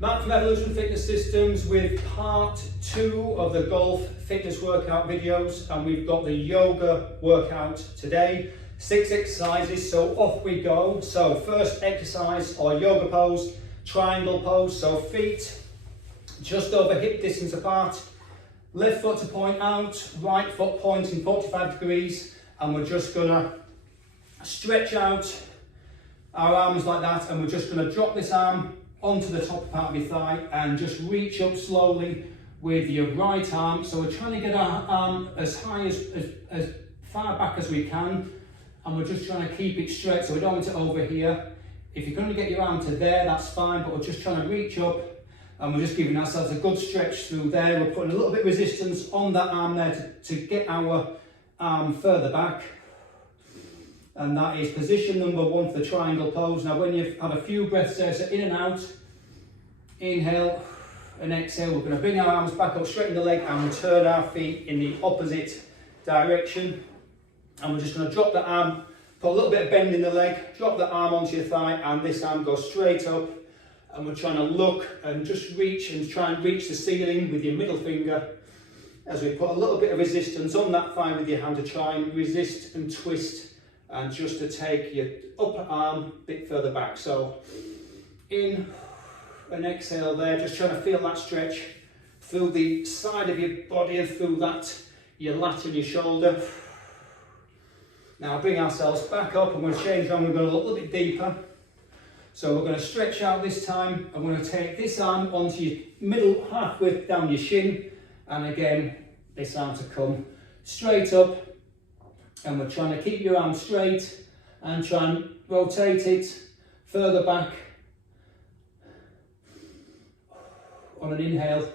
Matt from Evolution Fitness Systems with part 2 of the golf fitness workout videos, and we've got the yoga workout today. 6 exercises, so off we go. So first exercise or yoga pose, triangle pose. So feet just over hip distance apart, left foot to point out, right foot pointing 45 degrees, and we're just gonna stretch out our arms like that, and we're just gonna drop this arm onto the top part of your thigh and just reach up slowly with your right arm. So we're trying to get our arm as high as far back as we can, and we're just trying to keep it straight, so we don't want it over here. If you're going to get your arm to there, that's fine, but we're just trying to reach up, and we're just giving ourselves a good stretch through there. We're putting a little bit of resistance on that arm there to get our arm further back. And that is position number 1 for the triangle pose. Now when you've had a few breaths there, so in and out, inhale and exhale, we're going to bring our arms back up, straighten the leg, and turn our feet in the opposite direction. And we're just going to drop the arm, put a little bit of bend in the leg, drop the arm onto your thigh, and this arm goes straight up. And we're trying to look and just reach and try and reach the ceiling with your middle finger as we put a little bit of resistance on that thigh with your hand to try and resist and twist, and just to take your upper arm a bit further back. So in and exhale there, just trying to feel that stretch through the side of your body and through that, your lat and your shoulder. Now bring ourselves back up, and we'll change around, we're going to look a little bit deeper. So we're going to stretch out this time, and we're going to take this arm onto your middle, halfway down your shin, and again this arm to come straight up. And we're trying to keep your arm straight and try and rotate it further back on an inhale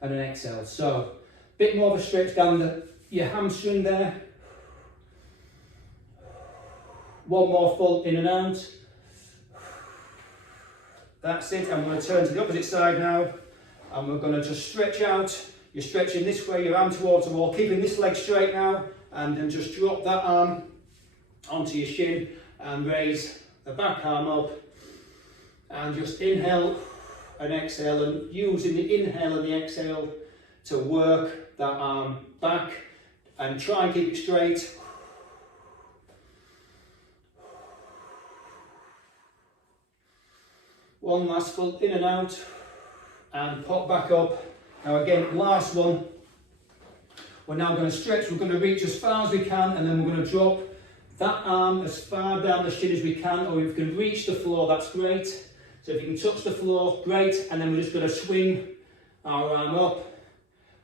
and an exhale. So a bit more of a stretch down your hamstring there. One more full in and out. That's it. I'm going to turn to the opposite side now, and we're going to just stretch out. You're stretching this way, your arm towards the wall, keeping this leg straight now. And then just drop that arm onto your shin and raise the back arm up, and just inhale and exhale, and using the inhale and the exhale to work that arm back, and try and keep it straight. One last full in and out, and pop back up. Now again, last one. We're now going to stretch, we're going to reach as far as we can, and then we're going to drop that arm as far down the shin as we can, or if we can reach the floor, that's great. So if you can touch the floor, great, and then we're just going to swing our arm up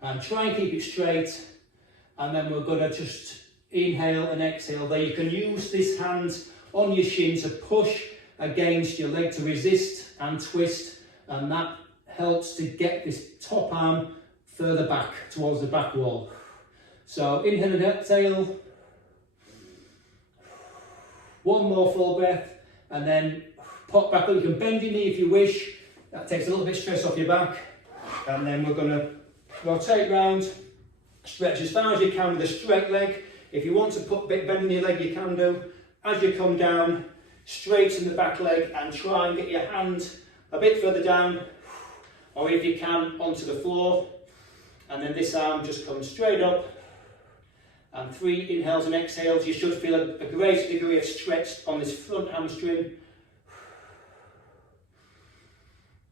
and try and keep it straight, and then we're going to just inhale and exhale there. You can use this hand on your shin to push against your leg to resist and twist, and that helps to get this top arm further back towards the back wall. So inhale and exhale, one more full breath, and then pop back up. You can bend your knee if you wish, that takes a little bit of stress off your back. And then we're going to rotate round, stretch as far as you can with a straight leg. If you want to put a bit bend in your leg, you can do. As you come down, straighten the back leg and try and get your hand a bit further down, or if you can, onto the floor. And then this arm just comes straight up, and 3 inhales and exhales. You should feel a great degree of stretch on this front hamstring.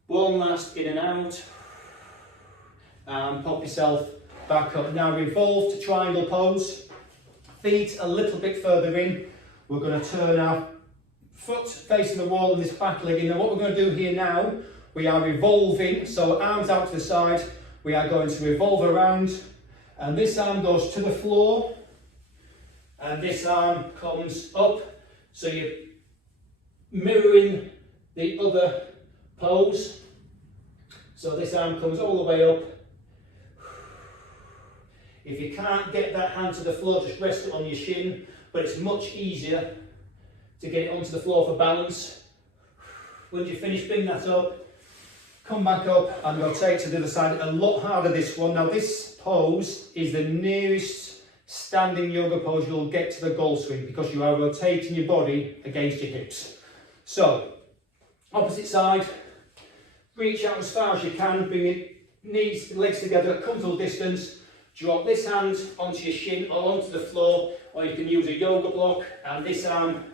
One last in and out, and pop yourself back up. Now revolve to triangle pose, feet a little bit further in. We're going to turn our foot facing the wall and this back leg in. Now what we're going to do here now, we are revolving, so arms out to the side. We are going to revolve around, and this arm goes to the floor, and this arm comes up, so you're mirroring the other pose. So this arm comes all the way up. If you can't get that hand to the floor, just rest it on your shin, but it's much easier to get it onto the floor for balance. When you finish, bring that up. Come back up and rotate to the other side. A lot harder this one. Now this pose is the nearest standing yoga pose you'll get to the goal swing, because you are rotating your body against your hips. So, opposite side, reach out as far as you can, bring your knees, legs together at comfortable distance, drop this hand onto your shin or onto the floor, or you can use a yoga block, and this arm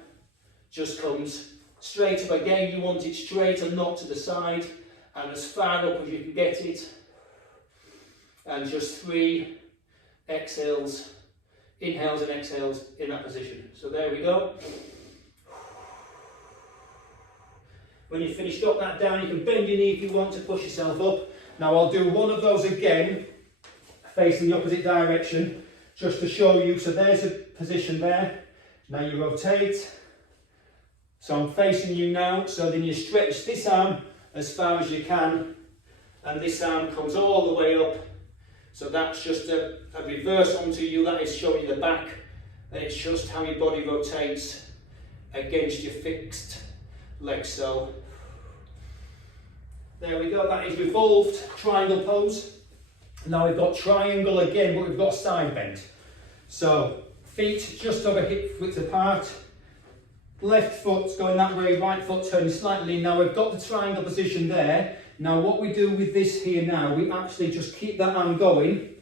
just comes straight up. Again, you want it straight and not to the side, and as far up as you can get it, and just 3 exhales, inhales and exhales in that position. So there we go. When you've finished, drop that down. You can bend your knee if you want to push yourself up. Now I'll do one of those again, facing the opposite direction, just to show you. So there's a position there. Now you rotate. So I'm facing you now. So then you stretch this arm as far as you can, and this arm comes all the way up. So that's just a reverse onto you. That is showing you the back, and it's just how your body rotates against your fixed leg. So there we go, that is revolved triangle pose. Now we've got triangle again, but we've got side bend. So feet just over hip width apart, left foot going that way, right foot turning slightly. Now we've got the triangle position there. Now what we do with this here now, we actually just keep that arm going,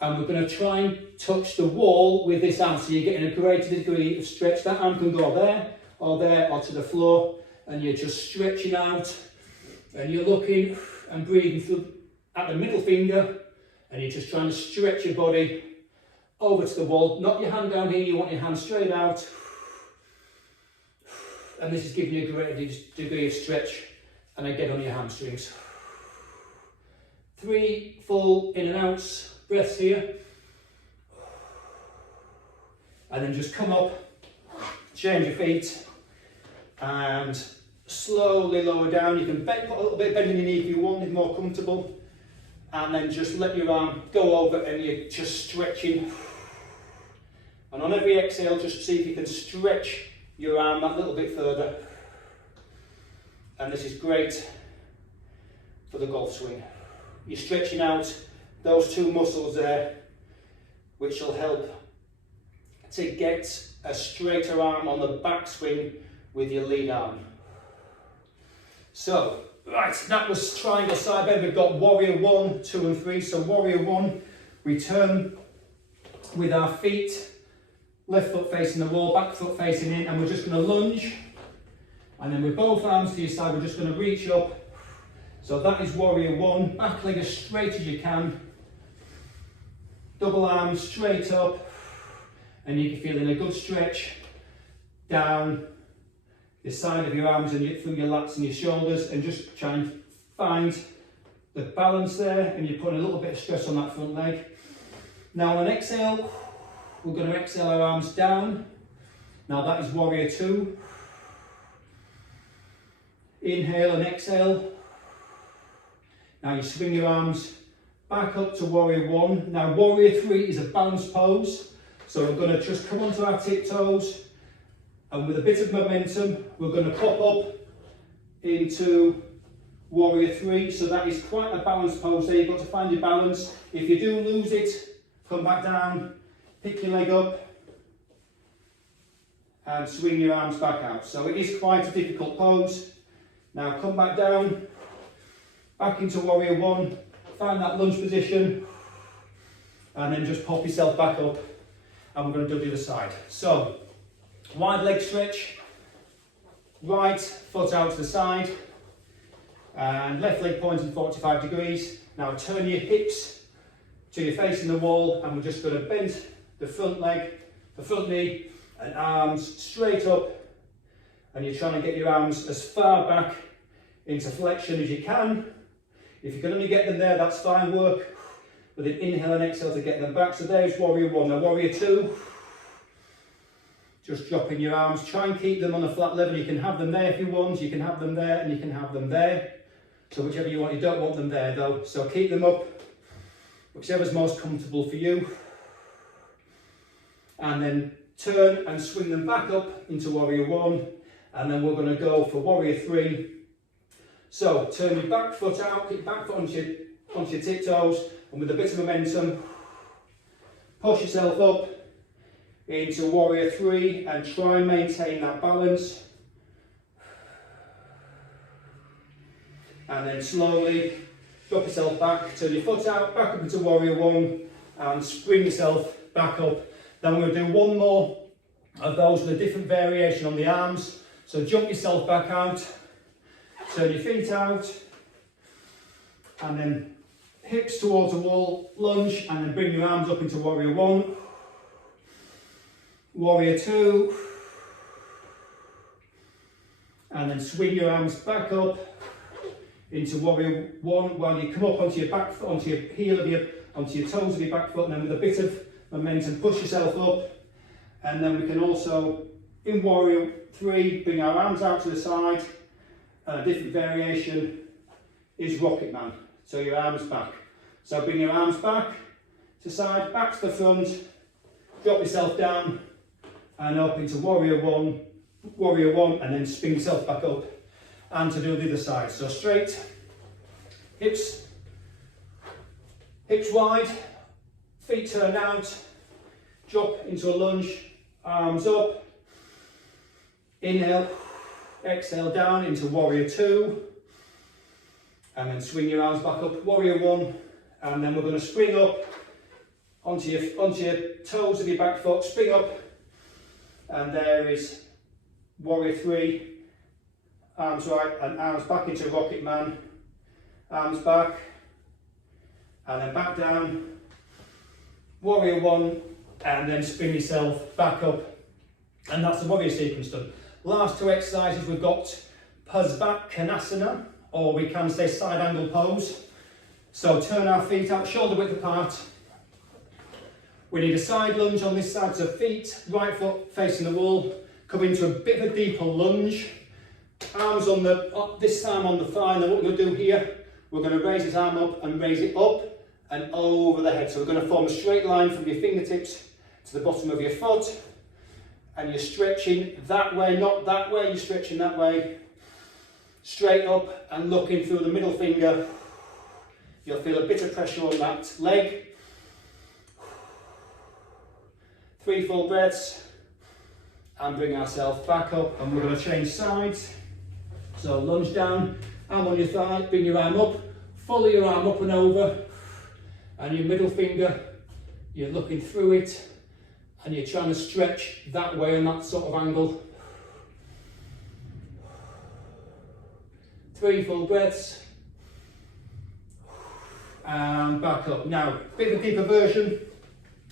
and we're going to try and touch the wall with this arm, so you're getting a greater degree of stretch. That arm can go there, or to the floor, and you're just stretching out, and you're looking and breathing through at the middle finger, and you're just trying to stretch your body over to the wall. Not your hand down here, you want your hand straight out, and this is giving you a greater degree of stretch, and again on your hamstrings. 3 full in and outs breaths here, and then just come up, change your feet, and slowly lower down. You can put a little bit of bend in your knee if you want, if more comfortable, and then just let your arm go over, and you're just stretching. And on every exhale, just see if you can stretch your arm that little bit further. And this is great for the golf swing. You're stretching out those 2 muscles there, which will help to get a straighter arm on the backswing with your lead arm. So, right, that was triangle side bend. We've got warrior 1, 2 and 3. So warrior 1, we turn with our feet, left foot facing the wall, back foot facing in, and we're just going to lunge. And then with both arms to your side, we're just going to reach up. So that is warrior 1. Back leg as straight as you can. Double arms straight up. And you can feel in a good stretch down the side of your arms and through your lats and your shoulders, and just try and find the balance there, and you're putting a little bit of stress on that front leg. Now on an exhale, we're going to exhale our arms down. Now that is warrior 2. Inhale and exhale. Now you swing your arms back up to warrior 1. Now warrior 3 is a balanced pose. So we're going to just come onto our tiptoes, and with a bit of momentum, we're going to pop up into warrior 3. So that is quite a balanced pose there. You've got to find your balance. If you do lose it, come back down, pick your leg up, and swing your arms back out. So it is quite a difficult pose. Now come back down, back into warrior 1, find that lunge position, and then just pop yourself back up, and we're going to do the other side. So, wide leg stretch, right foot out to the side, and left leg pointing 45 degrees. Now turn your hips to your face in the wall, and we're just going to bend the front leg, the front knee, and arms straight up, and you're trying to get your arms as far back into flexion as you can. If you can only get them there, that's fine, work with an inhale and exhale to get them back. So there's warrior 1. Now warrior 2, just dropping your arms, try and keep them on a flat level. You can have them there if you want, you can have them there, and you can have them there. So whichever you want, you don't want them there though. So keep them up, whichever's most comfortable for you. And then turn and swing them back up into warrior 1. And then we're going to go for warrior 3. So turn your back foot out, kick back foot onto your tiptoes, and with a bit of momentum, push yourself up into warrior 3 and try and maintain that balance. and then slowly drop yourself back, turn your foot out, back up into warrior one, and spring yourself back up. Then we're going to do one more of those with a different variation on the arms. So jump yourself back out, turn your feet out, and then hips towards the wall, lunge, and then bring your arms up into warrior one, warrior two, and then swing your arms back up into warrior one while you come up onto your back foot, onto your heel of your, onto your toes of your back foot, and then with a bit of momentum push yourself up. And then we can also, in warrior three, bring our arms out to the side. A different variation is rocket man, so your arms back. So bring your arms back to side, back to the front, drop yourself down and up into warrior one, and then spin yourself back up. And to do the other side. So straight, hips wide, feet turned out, drop into a lunge, arms up, inhale, exhale down into warrior two, and then swing your arms back up, warrior one, and then we're going to spring up onto your toes of your back foot, spring up, and there is warrior three, arms right and arms back into rocket man, arms back, and then back down, warrior one, and then spin yourself back up, and that's the warrior sequence done. Last two exercises we've got Padmasana, or we can say side angle pose. So turn our feet out shoulder width apart. We need a side lunge on this side, so feet, right foot facing the wall, come into a bit of a deeper lunge. Arms on the, this arm on the thigh, and then what we're going to do here, we're going to raise this arm up and raise it up and over the head. So we're going to form a straight line from your fingertips to the bottom of your foot, and you're stretching that way, not that way, you're stretching that way, straight up and looking through the middle finger. You'll feel a bit of pressure on that leg. 3 full breaths, and bring ourselves back up, and we're going to change sides. So lunge down, arm on your thigh, bring your arm up, follow your arm up and over, and your middle finger, you're looking through it, and you're trying to stretch that way in that sort of angle. 3 full breaths, and back up. Now, bit of a deeper version,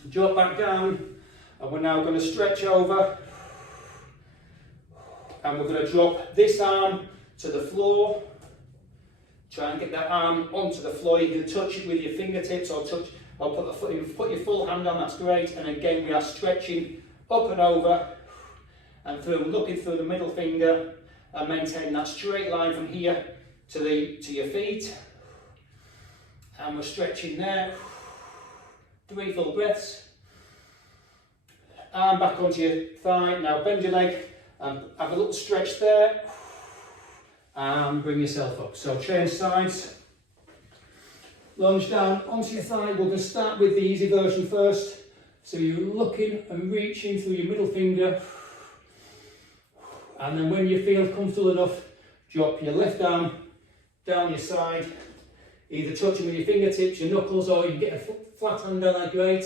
drop back down, and we're now going to stretch over, and we're going to drop this arm to the floor. Try and get that arm onto the floor. You can touch it with your fingertips or put your full hand on, that's great. And again, we are stretching up and over and through, looking through the middle finger and maintain that straight line from here to your feet. And we're stretching there. 3 full breaths. Arm back onto your thigh. Now bend your leg and have a little stretch there. And bring yourself up. So change sides. Lunge down onto your thigh. We're going to start with the easy version first. So you're looking and reaching through your middle finger. And then when you feel comfortable enough, drop your left arm down your side. Either touching with your fingertips, your knuckles, or you can get a flat hand down there, great.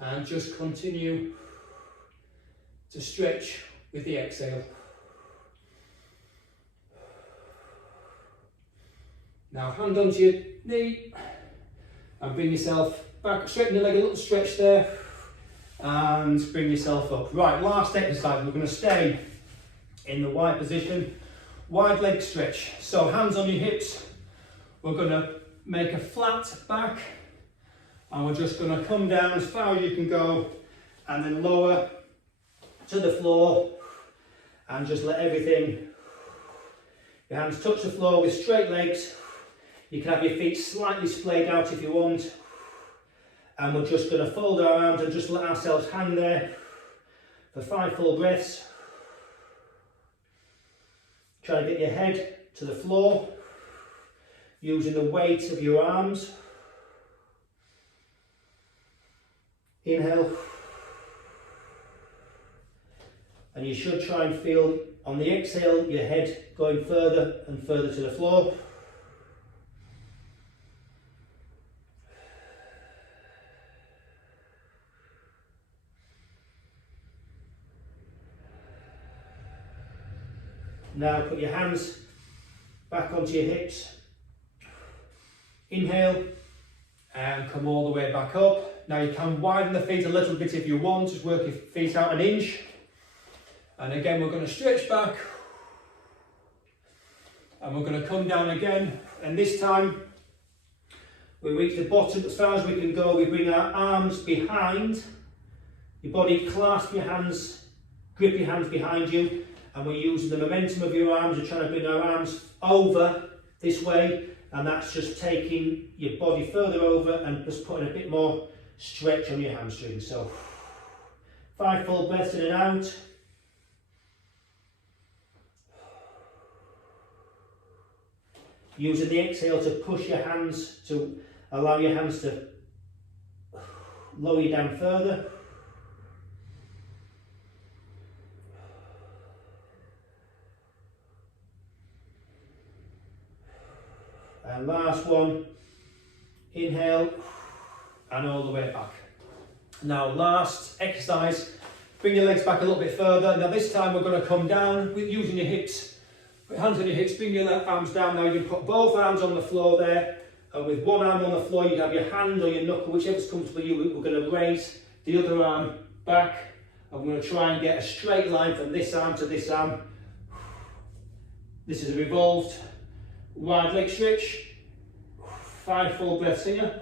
And just continue to stretch with the exhale. Now hand onto your knee and bring yourself back, straighten the leg, a little stretch there, and bring yourself up. Right, last exercise, we're going to stay in the wide position, wide leg stretch. So hands on your hips, we're going to make a flat back, and we're just going to come down as far as you can go, and then lower to the floor, and just let everything, your hands touch the floor with straight legs. You can have your feet slightly splayed out if you want, and we're just going to fold our arms and just let ourselves hang there for 5 full breaths. Try to get your head to the floor using the weight of your arms. Inhale, and you should try and feel on the exhale your head going further and further to the floor. Now put your hands back onto your hips. Inhale and come all the way back up. Now you can widen the feet a little bit if you want, just work your feet out an inch. And again, we're going to stretch back. And we're going to come down again. And this time, we reach the bottom as far as we can go. We bring our arms behind your body, clasp your hands, grip your hands behind you, and we're using the momentum of your arms. We're trying to bring our arms over this way, and that's just taking your body further over and just putting a bit more stretch on your hamstrings. So 5 full breaths in and out. Using the exhale to push your hands, to allow your hands to lower you down further. And last one, inhale and all the way back. Now last exercise, bring your legs back a little bit further. Now this time we're going to come down with using your hips. Put hands on your hips, bring your arms down. Now you can put both arms on the floor there, and with one arm on the floor you have your hand or your knuckle, whichever's comfortable you. We're going to raise the other arm back, and we're going to try and get a straight line from this arm to this arm. This is a revolved wide leg stretch. 5 full breaths here.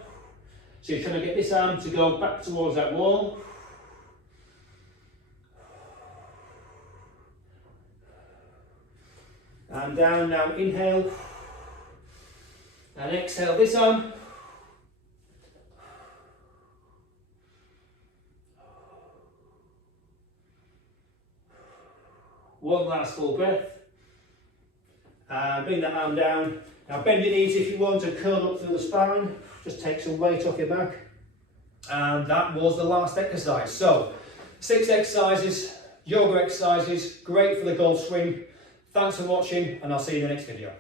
So you're trying to get this arm to go back towards that wall. And down now, inhale. And exhale this arm. One last full breath. And bring that arm down. Now bend your knees if you want to curl up through the spine. Just take some weight off your back. And that was the last exercise. So 6 exercises, yoga exercises, great for the golf swing. Thanks for watching, and I'll see you in the next video.